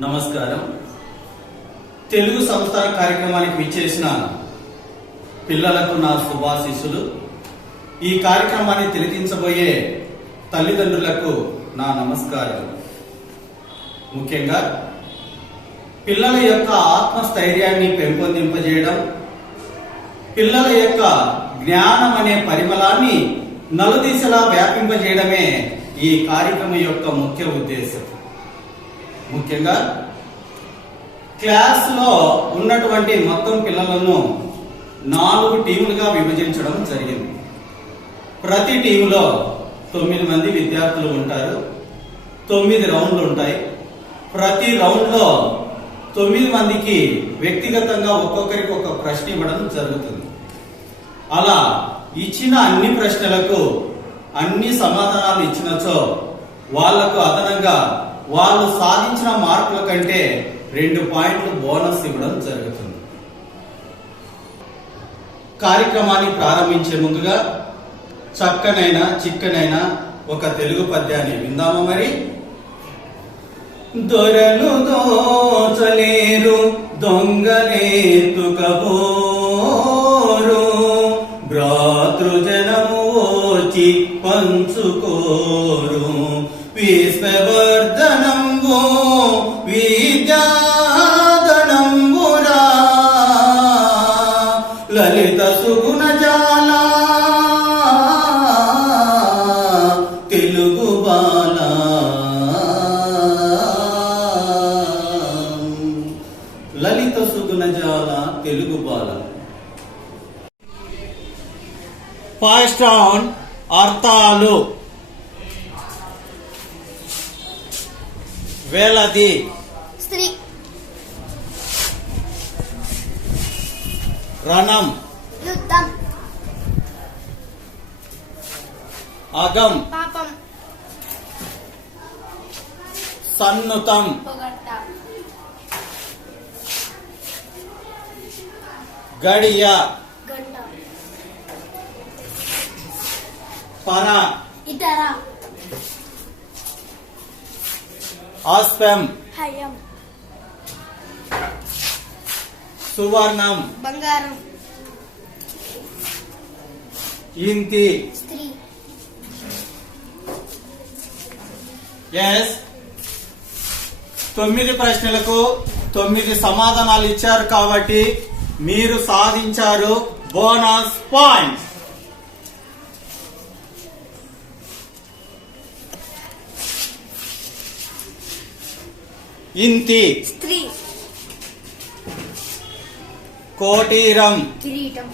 నమస్కారం. తెలుగు సంస్థాన కార్యక్రమానికి విచ్చేసిన పిల్లలకు నా శుభాశీస్సులు. ఈ కార్యక్రమాన్ని తిలకించబోయే తల్లిదండ్రులకు నా నమస్కారం. ముఖ్యంగా పిల్లల యొక్క ఆత్మస్థైర్యాన్ని పెంపొందింపజేయడం, పిల్లల యొక్క జ్ఞానం అనే పరిమళాన్ని నలుదిశలా వ్యాపింపజేయడమే ఈ కార్యక్రమం యొక్క ముఖ్య ఉద్దేశం. ముఖ్యంగా క్లాస్లో ఉన్నటువంటి మొత్తం పిల్లలను 4 టీములుగా విభజించడం జరిగింది. ప్రతి టీంలో 9 మంది విద్యార్థులు ఉంటారు. 9 రౌండ్లు ఉంటాయి. ప్రతి రౌండ్లో 9 మందికి వ్యక్తిగతంగా ఒక్కొక్కరికి ఒక ప్రశ్న ఇవ్వడం జరుగుతుంది. అలా ఇచ్చిన అన్ని ప్రశ్నలకు అన్ని సమాధానాలు ఇచ్చినచో వాళ్లకు అదనంగా వాళ్ళు సాధించిన మార్కుల కంటే 2 పాయింట్లు బోనస్ ఇవ్వడం జరుగుతుంది. కార్యక్రమాన్ని ప్రారంభించే ముందుగా చిక్కనైన ఒక తెలుగు పద్యాన్ని విందామా మరి? దొరలు దోచలేరు దొంగలేతుకపోరు, భ్రాతృజనము ఓచి పంచుకోరు, విశ్వవర్ధనంబో విద్యాధనంబురా, లలిత సుగుణ జాల తెలుగు బాల, లలిత సుగుణ జాల తెలుగు బాల. ఫస్ట్ రౌండ్ అర్థాలు. వేలది స్త్రీ, రణం యుద్ధం, అగం పాపం, సన్నుతం, పొగట్ట, గడియ, గంట, పర, ఇతర, ఆస్పం, హయం, సువర్ణం, బంగారం, ఇంతి. స్త్రీ. ఎస్, 9 ప్రశ్నలకు 9 సమాధానాలు ఇచ్చారు కాబట్టి మీరు సాధించారు బోనస్ పాయింట్స్. ఇంతి, స్త్రీ. కోటీరం, కిరీటం,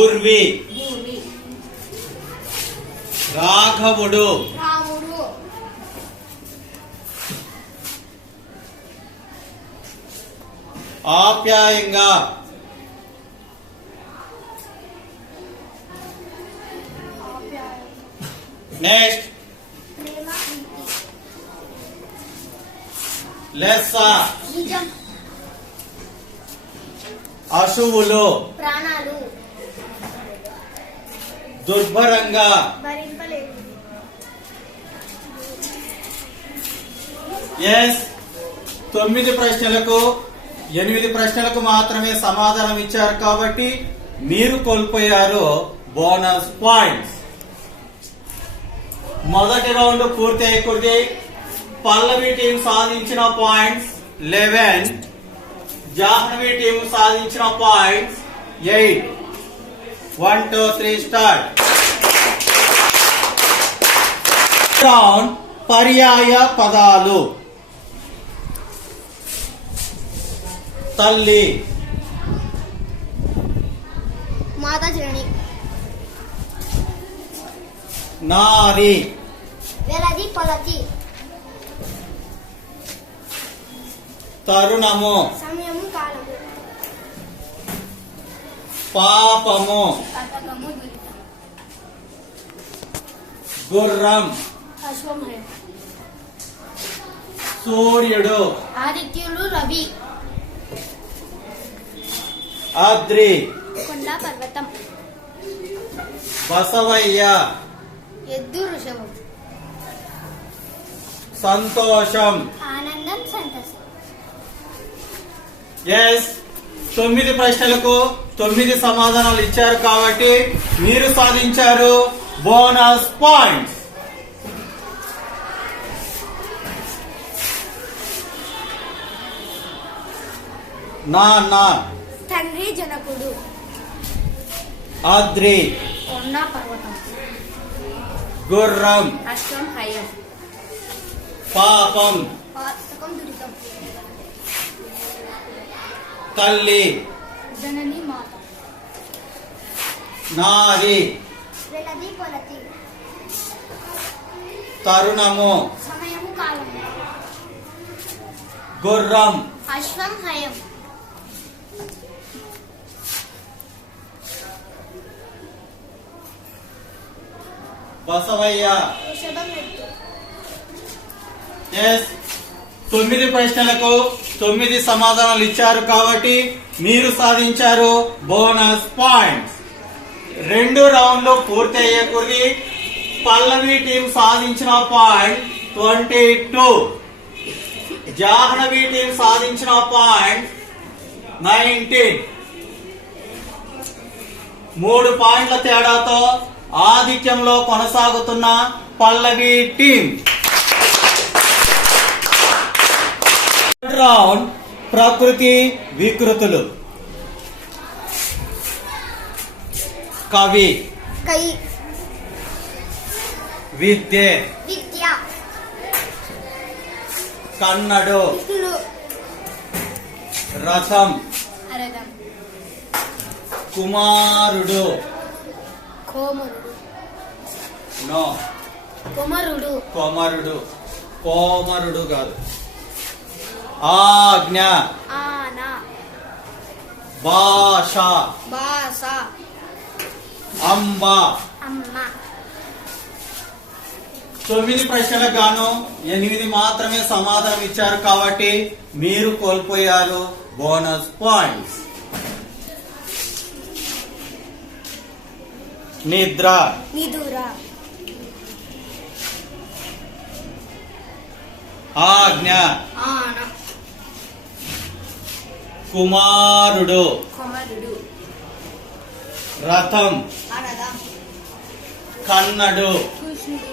ఉర్వి, భూమి, రాఘవుడు, రాముడు, ఆప్యాయంగా, నెక్స్ట్ ప్రేమ, నీతి, లెస్స, నిజం, అశువులు, ప్రాణాలు, దుర్భరంగా, భరింపలేదు. ఎస్, 9 ప్రశ్నలకు 8 ప్రశ్నలకు మాత్రమే సమాధానం ఇచ్చారు కాబట్టి మీరు కోల్పోయారు బోనస్ పాయింట్స్. మొదటి రౌండ్ పూర్తి అయ్యకూడదు. పల్లవి టీం సాధించిన పాయింట్స్ 11, జాహ్నవి టీం సాధించిన పాయింట్స్ 8. 1 2 3 స్టార్ట్. రౌండ్ పర్యాయ పదాలు. తల్లి, మాతా జనని, నారి, వెలది, పలతి, తరుణము, సమయము, కాలము, పాపము, కటకము, దురితం, గుర్రం, అశ్వమయం, సూర్యుడు, ఆదిత్యులు, రవి, అద్రి, కొండ, పర్వతం, బసవయ్య, ఎద్దు, వృషభం, సంతోషం. ఆనందం, సంతోషం. ఎస్ 9 ప్రశ్నలకు 9 సమాధానాలు ఇచ్చారు కాబట్టి మీరు సాధించారు బోనస్ పాయింట్స్. నాన్న, తండ్రి జనకుడు. అద్రి, కొండ పర్వతం. గుర్రం, అశ్వం హయం. పాపం, పాతకం దురితం. తల్లి, జనని మాత. నారి, వెలది కొలతి. తరుణము, సమయము, కాలము. గుర్రం, అశ్వం హయం. బసవయ్య. ఔషధం ఎత్తు. ఎస్ 9 ప్రశ్నలకు 9 సమాధానాలు ఇచ్చారు కాబట్టి మీరు సాధించారు బోనస్ పాయింట్స్. 2 రౌండ్లు పూర్తి అయ్యే కొద్ది పల్లవి టీం సాధించిన పాయింట్ 22, జాహ్నవి టీం సాధించిన పాయింట్ 19. 3 పాయింట్ల తేడాతో ఆధిక్యంలో కొనసాగుతున్న పల్లవి టీం. రౌండ్ ప్రకృతి వికృతులు. కవి, కై. విద్య, విద్య. కన్నడు, విష్ణుడు. రథం, అరగం. కుమారుడు, కోమరుడు. నో కుమరుడు. కోమరుడు, కోమరుడు కాదు. ఆజ్ఞ, ఆన. భాష, బాస. అంబ. అమ్మ. 9 ప్రశ్నలకు గాను 8 మాత్రమే సమాధానం ఇచ్చారు కాబట్టి మీరు కోల్పోయారు బోనస్ పాయింట్స్. నిద్ర, నిదుర. ఆజ్ఞ, ఆన. కుమారుడు, కుమరుడు. రథం, అనదం. కన్నడు, కృష్ణుడు.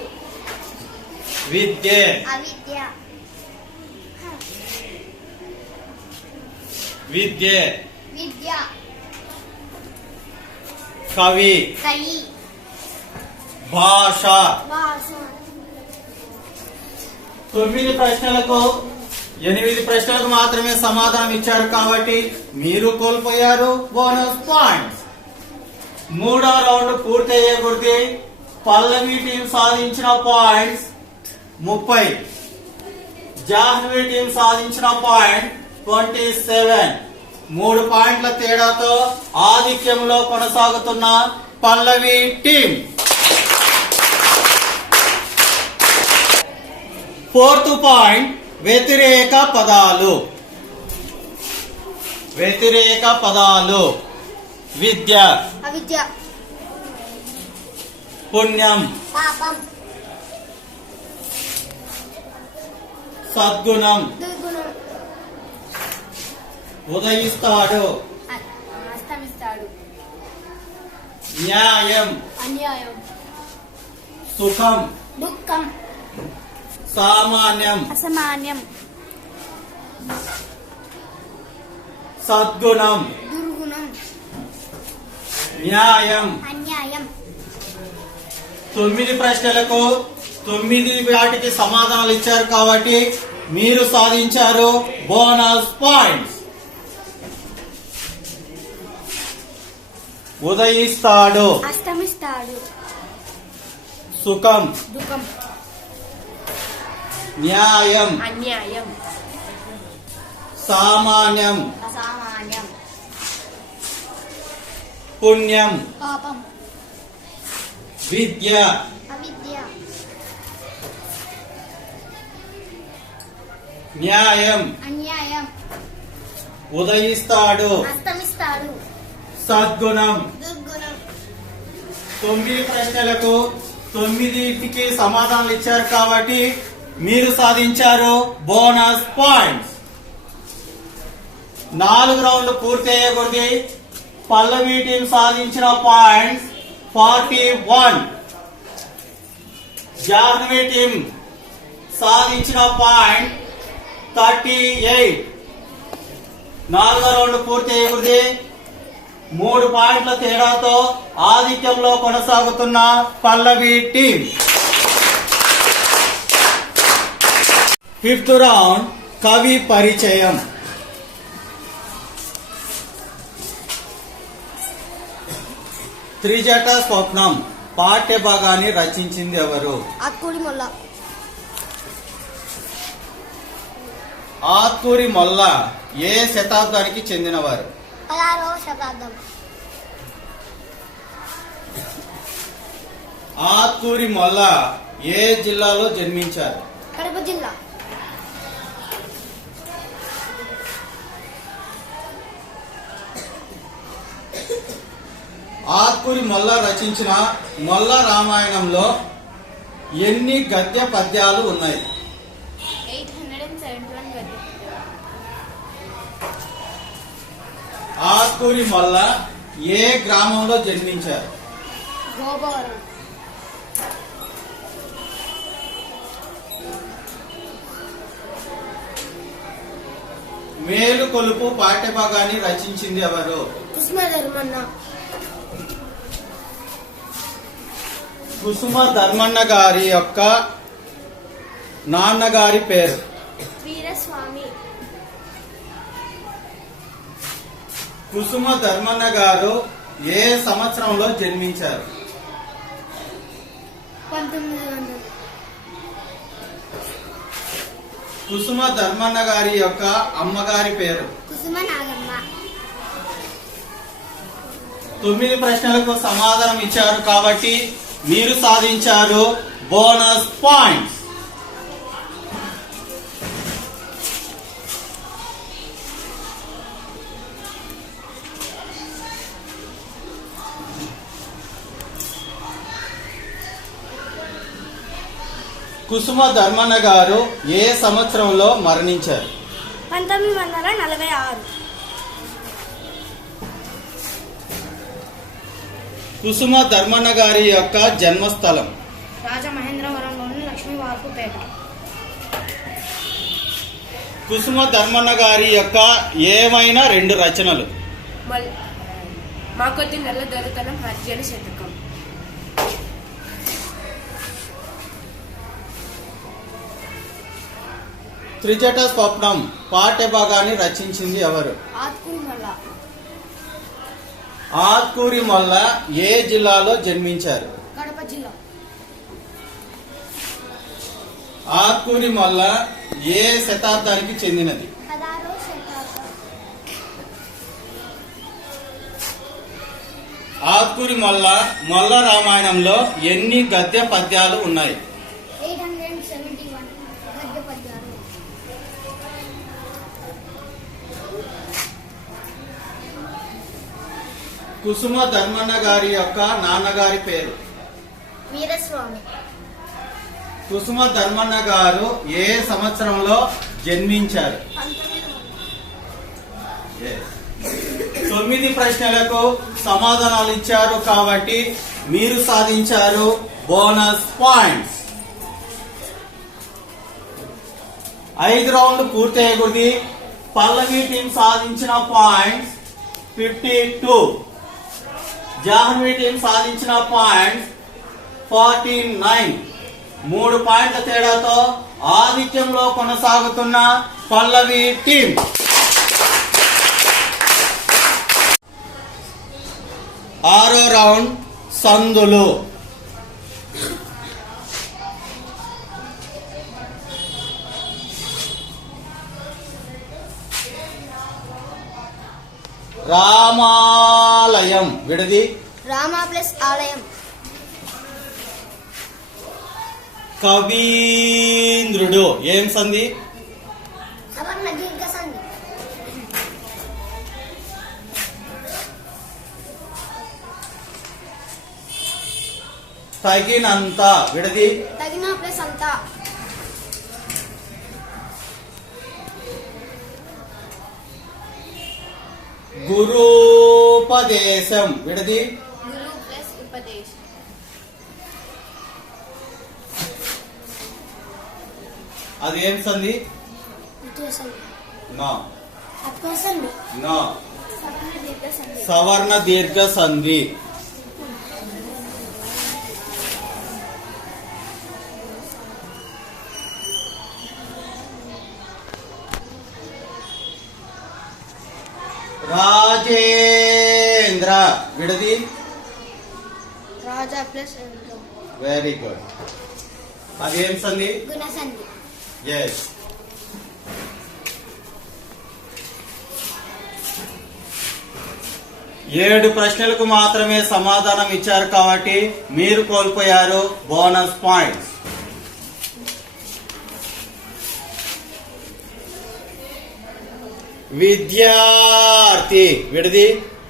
విద్య, అవిద్య. విద్య, విద్య. కవి, కలి. భాష. వాస. 9 ప్రశ్నలకు 8 ప్రశ్నలకు మాత్రమే సమాధానం ఇచ్చారు కాబట్టి మీరు కోల్పోయారు బోనస్ పాయింట్స్. 3వ రౌండ్ పూర్తయ్యే కొద్దీ పల్లవి టీం సాధించిన పాయింట్స్ 30, జాహ్నవి టీం సాధించిన పాయింట్ 27. 3 పాయింట్ల తేడాతో ఆధిక్యంలో కొనసాగుతున్న పల్లవి టీం. 4th పాయింట్ వ్యతిరేక పదాలు. వ్యతిరేక పదాలు. విద్య, అవిద్య. పుణ్యం, పాపం. సద్గుణం, దుర్గుణం. ఉదయిస్తాడు, అస్తమిస్తాడు. న్యాయం, అన్యాయం. సుఖం, దుఃఖం. సామాన్యం, అసమాన్యం. సద్గుణం, దుర్గుణం. న్యాయం. అన్యాయం. 9 ప్రశ్నలకు 9 వాటికి సమాధానాలు ఇచ్చారు కాబట్టి మీరు సాధించారు బోనస్ పాయింట్స్. ఉదయిస్తాడు, అస్తమిస్తాడు. సుఖం, దుఃఖం. న్యాయం, అన్యాయం. సామాన్యం, అసామాన్యం. పుణ్యం, పాపం. విద్య, అవిద్య. న్యాయం, అన్యాయం. ఉదయిస్తాడు, అస్తమిస్తాడు. సద్గుణం. దుర్గుణం. 9 ప్రశ్నలకు 9కి సమాధానాలు ఇచ్చారు కాబట్టి మీరు సాధించారు బోనస్ పాయింట్స్. 4 రౌండ్లు పూర్తి అయ్యకూడదు. పల్లవి టీం సాధించిన పాయింట్స్ 41, జాహ్నవి టీం సాధించిన పాయింట్ 38. 4వ రౌండ్ పూర్తి అయ్యకూడదు. 3 పాయింట్ల తేడాతో ఆధిక్యంలో కొనసాగుతున్న పల్లవి టీం. 5th రౌండ్ కవి పరిచయం. త్రిజట స్వప్నం పాఠ్య భాగాన్ని రచించింది ఎవరు? ఆత్కూరి మొల్ల. ఆత్కూరి మొల్ల ఏ శతాబ్దానికి చెందినవారు? 16వ శతాబ్దం. ఆత్కూరి మొల్ల ఏ జిల్లాలో జన్మించారు? కడప జిల్లా. ఆత్కూరి మొల్ల రచించిన మొల్ల రామాయణంలో ఎన్ని గద్య పద్యాలు ఉన్నాయి? 871 గద్య. ఆత్కూరి మొల్ల ఏ గ్రామంలో జన్మించారు? గోపవరం. మేలుకొలుపు పాఠ్యభాగాన్ని రచించింది ఎవరు? కుసుమ ధర్మన్న. కుసుమ ధర్మన్న గారి యొక్క నాన్నగారి పేరు? వీరస్వామి. కుసుమ ధర్మన్న గారు ఏ సంవత్సరంలో జన్మించారు? 1900. కుసుమ ధర్మన్న గారి యొక్క అమ్మగారి పేరు? కుసుమ నాగమ్మ. 9 ప్రశ్నలకు సమాధానం ఇచ్చారు కాబట్టి మీరు సాధించారు బోనస్ పాయింట్స్. కుసుమ ధర్మన్న గారు ఏ సంవత్సరంలో మరణించారు? 1946. కుసుమ ధర్మన్న గారి యొక్క జన్మస్థలం? రాజమహేంద్రవరంలోని లక్ష్మీవారపుపేట. కుసుమ ధర్మన్న గారి యొక్క ఏమైనా 2 రచనలు? మాకొద్ది నెల దొరతనం హర్జన శతకం. త్రిజట స్వప్నం పాఠ్యభాగాన్ని రచించింది ఎవరు? ఆత్కూరి మొల్ల. ఆత్కూరి మొల్ల ఏ జిల్లాలో జన్మించారు? కడప జిల్లా. ఆత్కూరి మొల్ల ఏ శతాబ్దానికి చెందినది? 16వ శతాబ్దం. ఆత్కూరి మొల్ల మొల్ల రామాయణంలో ఎన్ని గద్య పద్యాలు ఉన్నాయి? 871 గద్య పద్యాలు. కుసుమ ధర్మన్న గారి యొక్క నాన్నగారి పేరు? వీరస్వామి. కుసుమ ధర్మన్న గారు ఏ సంవత్సరంలో జన్మించారు? 9 ప్రశ్నలకు సమాధానాలు ఇచ్చారు కాబట్టి మీరు సాధించారు బోనస్ పాయింట్స్. 5 రౌండ్లు పూర్తి అయ్యకూడదు. పల్లవి టీం సాధించిన పాయింట్స్ 52, జాహ్నవి టీం సాధించిన పాయింట్స్ 49. 3 పాయింట్ల తేడాతో ఆధిక్యంలో కొనసాగుతున్న పల్లవి టీం. ఆరో రౌండ్ సందులు. రామాలయం విడది? రామా ప్లస్ ఆలయం. కవీంద్రుడు ఏం సంధి? సవర్ణ దీర్ఘ సంధి. తగినంత విడది? తగిన ప్లస్ అంత. గురూపదేశం విడది గురు ప్లస్ ఉపదేశం. అది ఏం సంధి? ద్వితీయ సంధి. నా ఆత్మ సంధి. నా సవర్ణ దీర్ఘ సంధి. సవర్ణ దీర్ఘ సంధి. రాజేంద్ర విడది రాజా ప్లస్ వెరీ గుడ్. అది ఏం సంధి? గుణ సంధి. ఎస్. ఏడు ప్రశ్నలకు మాత్రమే సమాధానం ఇచ్చారు కాబట్టి మీరు కోల్పోయారు బోనస్ పాయింట్స్. విద్యార్థి విడది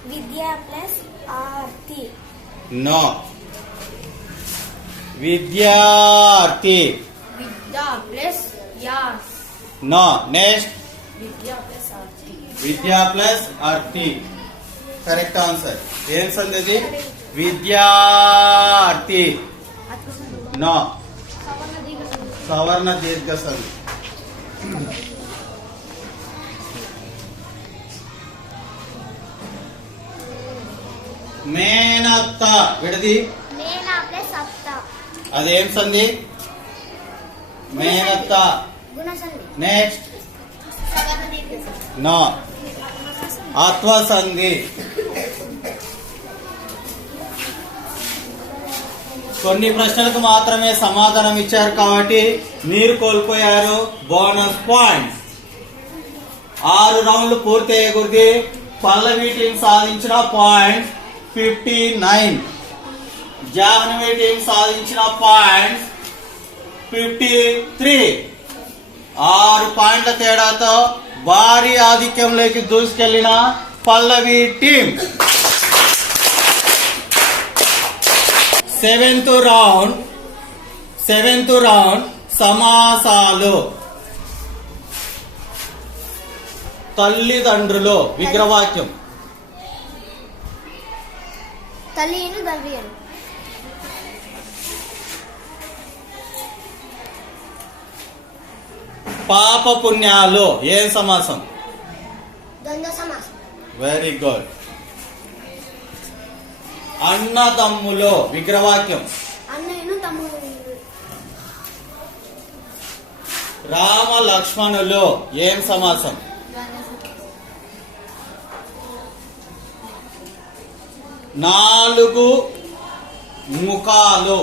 విద్య ప్లస్ ఆర్తి. నో. విద్యార్థి విద్య ప్లస్ యాస్. నో. నెక్స్ట్ విద్య ప్లస్ ఆర్తి. విద్యా ప్లస్ అర్థి. Correct answer. ఏం సంధి అది? విద్యార్థి. నో. సవర్ణ దీర్ఘ సంధి. సవర్ణ దీర్ఘ సంధి. మేనత్త విడది మేనా ప్లస్ అత్త. అదేం సంధి? మేనత్త. గుణ సంధి. నెక్స్ట్ సవర్ణ దీర్ఘ సంధి. నో. ఆత్మ సంధి. కొన్ని ప్రశ్నలకు మాత్రమే సమాధానం ఇచ్చారు కాబట్టి మీరు కోల్పోయారు బోనస్ పాయింట్స్. 6 రౌండ్లు పూర్తి అయ్యకూడదు. పల్లవి టీం సాధించిన పాయింట్స్ 59, జాహ్నవి టీం సాధించిన పాయింట్స్ 53. 6 పాయింట్ల తేడాతో భారీ ఆధిక్యంలోకి దూసుకెళ్లిన పల్లవి టీం. 7th round సమాసాలు. తల్లిదండ్రులు విగ్రహవాక్యం. తల్లిను తండ్రియను. పాప పుణ్యాలు ఏం సమాసం? ద్వంద్వ సమాసం. Very good. అన్నదమ్ములు విగ్రహవాక్యం. అన్నయ్యను తమ్ముడు. రామ లక్ష్మణులు ఏం సమాసం? నాలుగు ముఖాలు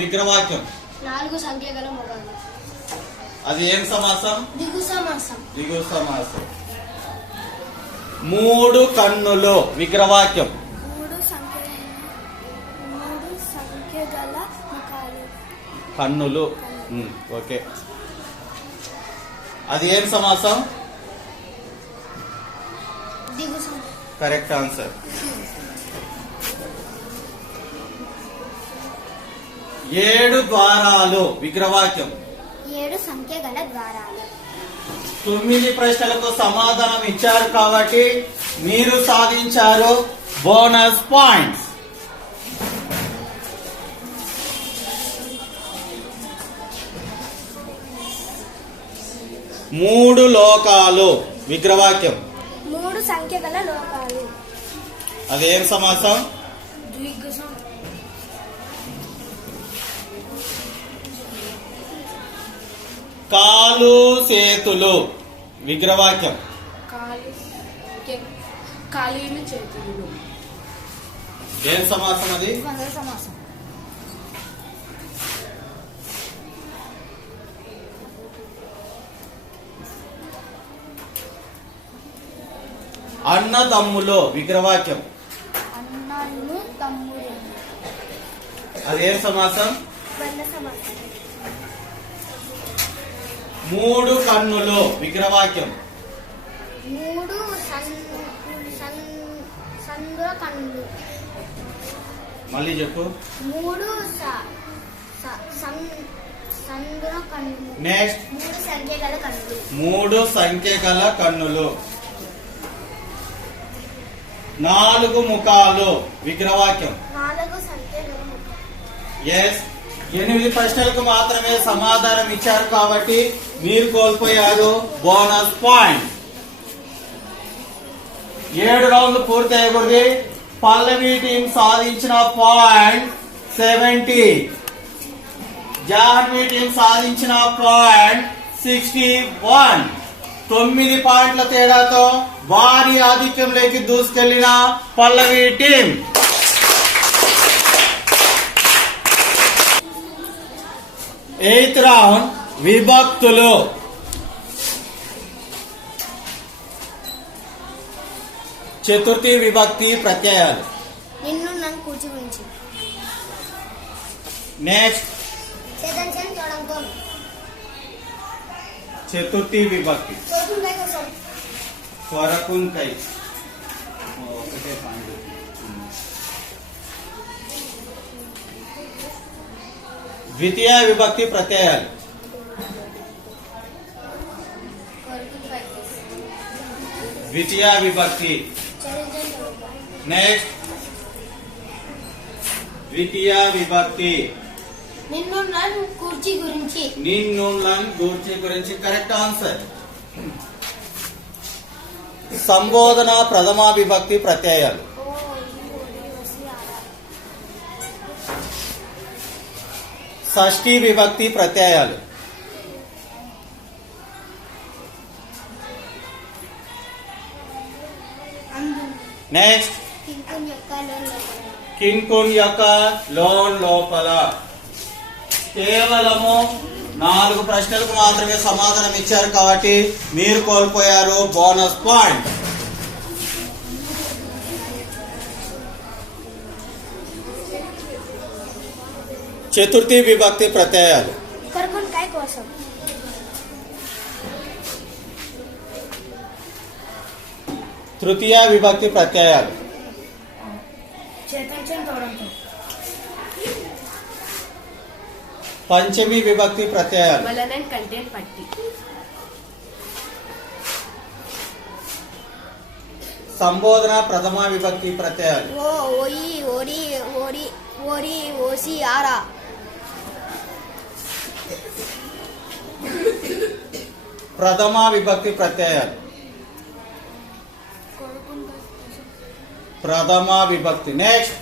విగ్రహవాక్యం. 4 సంఖ్య గల మొగాలు. అది ఏం సమాసం? దిగు సమాసం. దిగు సమాసం. 3 కన్నులు విగ్రహవాక్యం. 3 సంఖ్య గల ముఖాలు. కన్నులు. ఓకే. అది ఏం సమాసం? దిగు సమాసం. Correct answer. 7 ద్వారాలు విగ్రహవాక్యం. 7 సంఖ్య గల ద్వారాలు. 9 ప్రశ్నలకు సమాధానం ఇచ్చారు కాబట్టి మీరు సాధించారు బోనస్ పాయింట్స్. 3 లోకాలు విగ్రహవాక్యం. 3 సంఖ్య గల లోకాలు. అదేం సమాసం? ద్విగుణం. కాలు చేతులు విగ్రహవాక్యం. కాళీని చేతులు. ఏం సమాసం అది? ద్వంద్వ సమాసం. అన్నదమ్ములు విగ్రహవాక్యం. అన్నను తమ్ముడు. అదేం సమాసం? ద్వంద్వ సమాసం. 3 కన్నులు విగ్రహవాక్యం. 3 సందుల కన్నులు. మళ్ళీ చెప్పు. 3 సందుల కన్నులు. నెక్స్ట్ 3 సంఖ్య గల కన్నులు. 3 సంఖ్య గల కన్నులు. 4 ముఖాలు విగ్రహవాక్యం. 4 సంఖ్య గల ముఖం. ఎస్ 8 ప్రశ్నలకు మాత్రమే సమాధానం ఇచ్చారు కాబట్టి మీరు కోల్పోయారు బోనస్ పాయింట్. 7 రౌండ్లు పూర్తి అయ్యకూడదు. పల్లవి టీం సాధించిన పాయింట్ 70, జాహ్నవి టీం సాధించిన పాయింట్ 61. 9 పాయింట్ల తేడాతో వారి ఆధిక్యంలోకి దూసుకెళ్లిన పల్లవి టీం. ఎయిత్ రౌండ్ విభక్తులు. చతుర్థి విభక్తి ప్రత్యయాలు. నిన్ను నన్ను కూర్చి గురించి. నెక్స్ట్ చేతన్ చూడంతో. చతుర్థి విభక్తి. కోరుకుంటే కోసం. కొరకుంకై. ఒకటే పాయింట్. ద్వితీయ విభక్తి ప్రత్యయాలు. ద్వితీయ విభక్తి. నెక్స్ట్ ద్వితీయ విభక్తి. నిన్ను నన్ను కూర్చి గురించి. నిన్ను గూర్చి గురించి కరెక్ట్ ఆన్సర్. సంబోధన ప్రథమ విభక్తి ప్రత్యయాలు. షష్ఠీ విభక్తి ప్రత్యయాలు. నెక్స్ట్ కింకున్ యొక్క లోన్ లోపల. కేవలము 4 ప్రశ్నలకు మాత్రమే సమాధానం ఇచ్చారు కాబట్టి మీరు కోల్పోయారు బోనస్ పాయింట్. చతుర్థి విభక్తి ప్రత్యయాలు. కొరకుంకాయ కోసం. తృతీయ విభక్తి ప్రత్యయాలు. చేతన్ చూడంతో. పంచమి విభక్తి ప్రత్యయాలు. వలన కంటెంట్ పట్టి. సంబోధన ప్రథమ విభక్తి ప్రత్యయాలు. ఓ ఓయి ఓరి ఓరి ఓరి ఓసి ఆరా. ప్రథమ విభక్తి ప్రత్యయాలు. ప్రథమ విభక్తి. నెక్స్ట్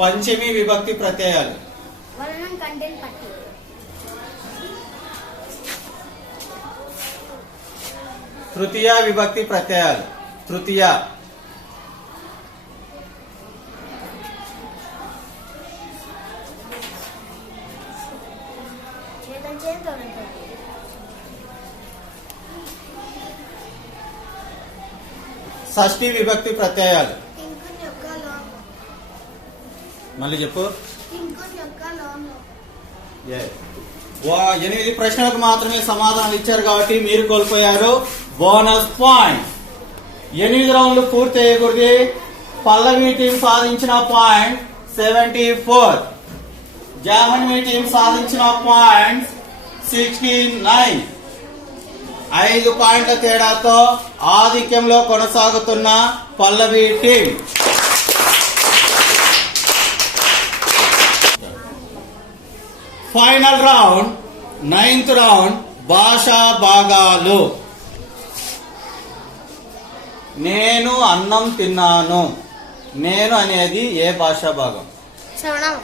పంచమి విభక్తి ప్రత్యయాలు. వలనం కంటెంట్ పట్టి. తృతీయ విభక్తి ప్రత్యయాలు. తృతీయ. చేతన్ చూడంతో. షష్ఠీ విభక్తి ప్రత్యయాలు. కింకున్ యొక్క లోన్. మళ్ళీ చెప్పు. కింకున్ యొక్క లోన్. 8 ప్రశ్నలకు మాత్రమే సమాధానం ఇచ్చారు కాబట్టి మీరు కోల్పోయారు బోనస్ పాయింట్. 8 రౌండ్లు పూర్తి అయ్యకూడదు. పల్లవి టీం సాధించిన పాయింట్ 74, జాహ్నవి టీం సాధించిన పాయింట్ 69. 5 పాయింట్ల తేడాతో ఆధిక్యంలో కొనసాగుతున్న Pallavi team. Final round 9th round భాషా భాగాలు. నేను అన్నం తిన్నాను. నేను అనేది ఏ భాషా భాగం? శ్రవణం.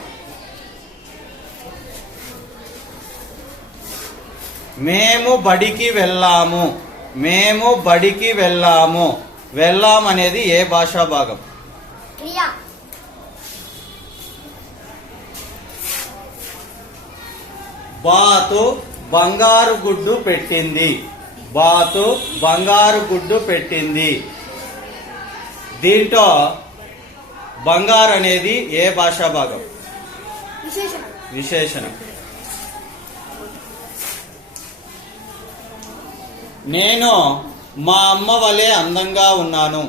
మేము బడికి వెళ్ళాము. మేము బడికి వెళ్ళాము. వెళ్ళాం అనేది ఏ భాషా భాగం? క్రియా. బాతు బంగారు గుడ్డు పెట్టింది. బాతు బంగారు గుడ్డు పెట్టింది. దీంట్లో బంగారు అనేది ఏ భాషా భాగం? విశేషణ. విశేషణం. నేను మా అమ్మ వలె అందంగా ఉన్నాను.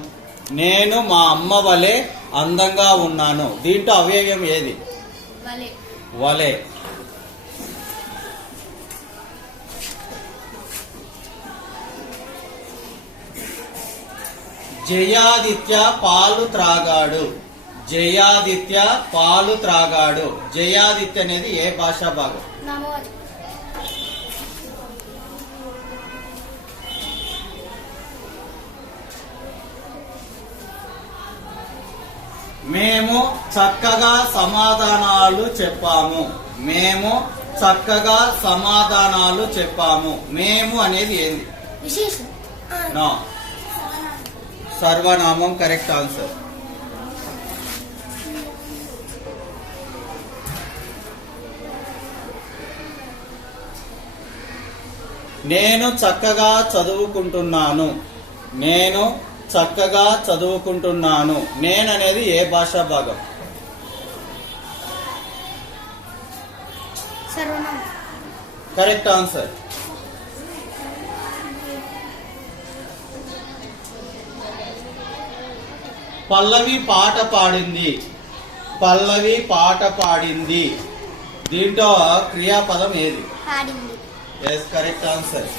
నేను మా అమ్మ వలె అందంగా ఉన్నాను. దీంట్లో అవ్యయం ఏది? వలే. వలె. జయాదిత్య పాలు త్రాగాడు. జయాదిత్య పాలు త్రాగాడు. జయాదిత్య అనేది ఏ భాషా భాగం? నామవాచకం. మేము చక్కగా సమాధానాలు చెప్పాము. మేము చక్కగా సమాధానాలు చెప్పాము. మేము అనేది ఏంది? విశేషణం. నో, సర్వనామం. Correct answer. నేను చక్కగా చదువుకుంటున్నాను. నేను చక్కగా చదువుకుంటున్నాను. నేను అనేది ఏ భాషా భాగం? సర్వనామం. Correct answer. పల్లవి పాట పాడింది. పల్లవి పాట పాడింది. దీంట్లో క్రియాపదం ఏది? పాడింది. Yes, correct answer.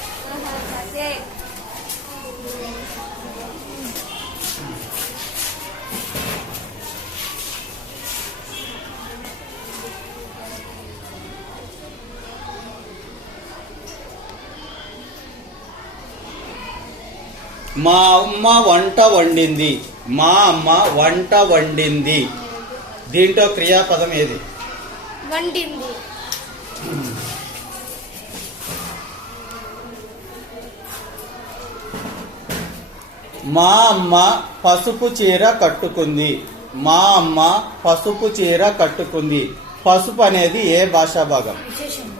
మా అమ్మ వంట వండింది. మా అమ్మ వంట వండింది. దీంట్లో క్రియాపదం ఏది? వండింది. మా అమ్మ పసుపు చీర కట్టుకుంది. మా అమ్మ పసుపు చీర కట్టుకుంది. పసుపు అనేది ఏ భాషా భాగం? విశేషణం.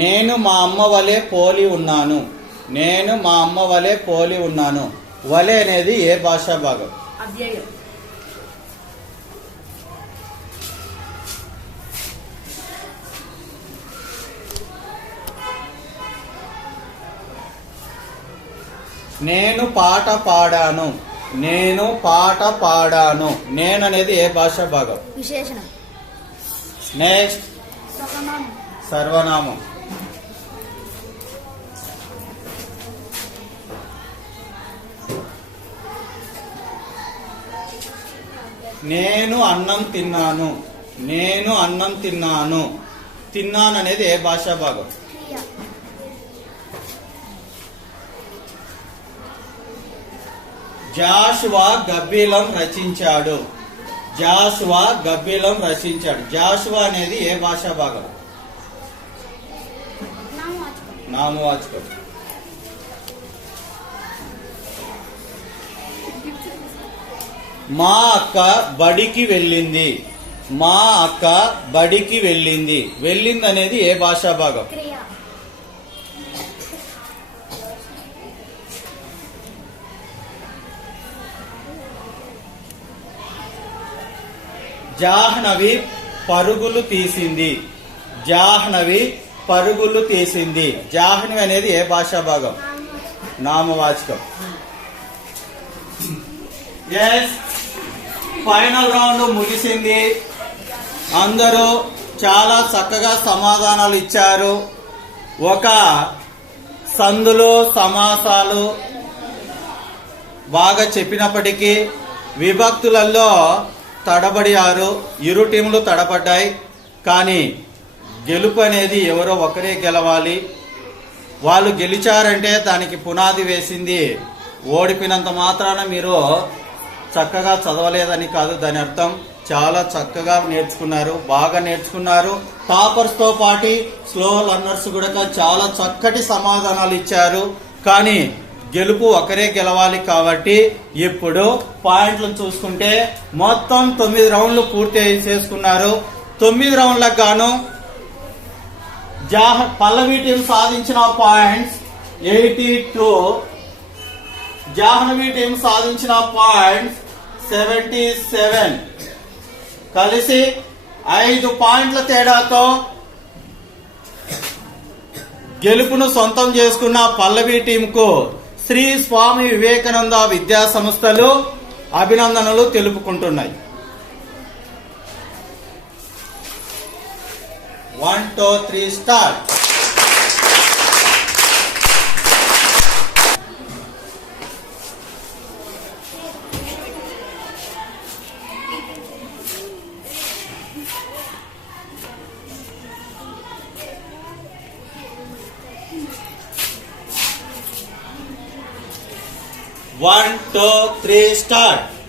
నేను మా అమ్మ వలె పోలి ఉన్నాను. నేను మా అమ్మ వలె పోలి ఉన్నాను. వలె అనేది ఏ భాషా భాగం? అవ్యయం. నేను పాట పాడాను. నేను పాట పాడాను. నేను అనేది ఏ భాషా భాగం? విశేషణం. నెక్స్ట్, సర్వనామం. సర్వనామం. నేను అన్నం తిన్నాను. నేను అన్నం తిన్నాను. తిన్నాను అనేది ఏ భాషా భాగం? క్రియ. జాషువా గబ్బిలం రచించాడు. జాషువా గబ్బిలం రచించాడు. జాషువా అనేది ఏ భాషా భాగం? నామవాచకం. నామవాచకం. మా అక్క బడికి వెళ్ళింది. మా అక్క బడికి వెళ్ళింది. వెళ్ళింది అనేది ఏ భాషా భాగం? క్రియ. జాహ్నవి పరుగులు తీసింది. జాహ్నవి పరుగులు తీసింది. జాహ్నవి అనేది ఏ భాషా భాగం? నామవాచకం. ఎస్, ఫైనల్ రౌండ్ ముగిసింది. అందరూ చాలా చక్కగా సమాధానాలు ఇచ్చారు. ఒక సందులు సమాసాలు బాగా చెప్పినప్పటికీ విభక్తులలో తడబడియారు. ఇరు టీములు తడబడ్డాయి. కానీ గెలుపు అనేది ఎవరో ఒకరే గెలవాలి. వాళ్ళు గెలిచారంటే దానికి పునాది వేసింది ఓడిపోయినంత మాత్రాన మీరు చక్కగా చదవలేదని కాదు దాని అర్థం. చాలా చక్కగా నేర్చుకున్నారు, బాగా నేర్చుకున్నారు. టాపర్స్ తో పాటు స్లో లర్నర్స్ కూడా చాలా చక్కటి సమాధానాలు ఇచ్చారు. కానీ గెలుపు ఒకరే గెలవాలి కాబట్టి ఇప్పుడు పాయింట్లను చూసుకుంటే మొత్తం 9 రౌండ్లు పూర్తి చేసుకున్నారు. 9 రౌండ్లకు గాను పల్లవి టీం సాధించిన పాయింట్స్ 82, జాహ్నవి టీం సాధించిన పాయింట్స్ 77. కలిసి 5 పాయింట్ల తేడాతో గెలుపును సొంతం చేసుకున్న పల్లవి టీంకు శ్రీ స్వామి వివేకానంద విద్యా సంస్థలు అభినందనలు తెలుపుకుంటున్నాయి. 1 2 3 start. One, two, three, start.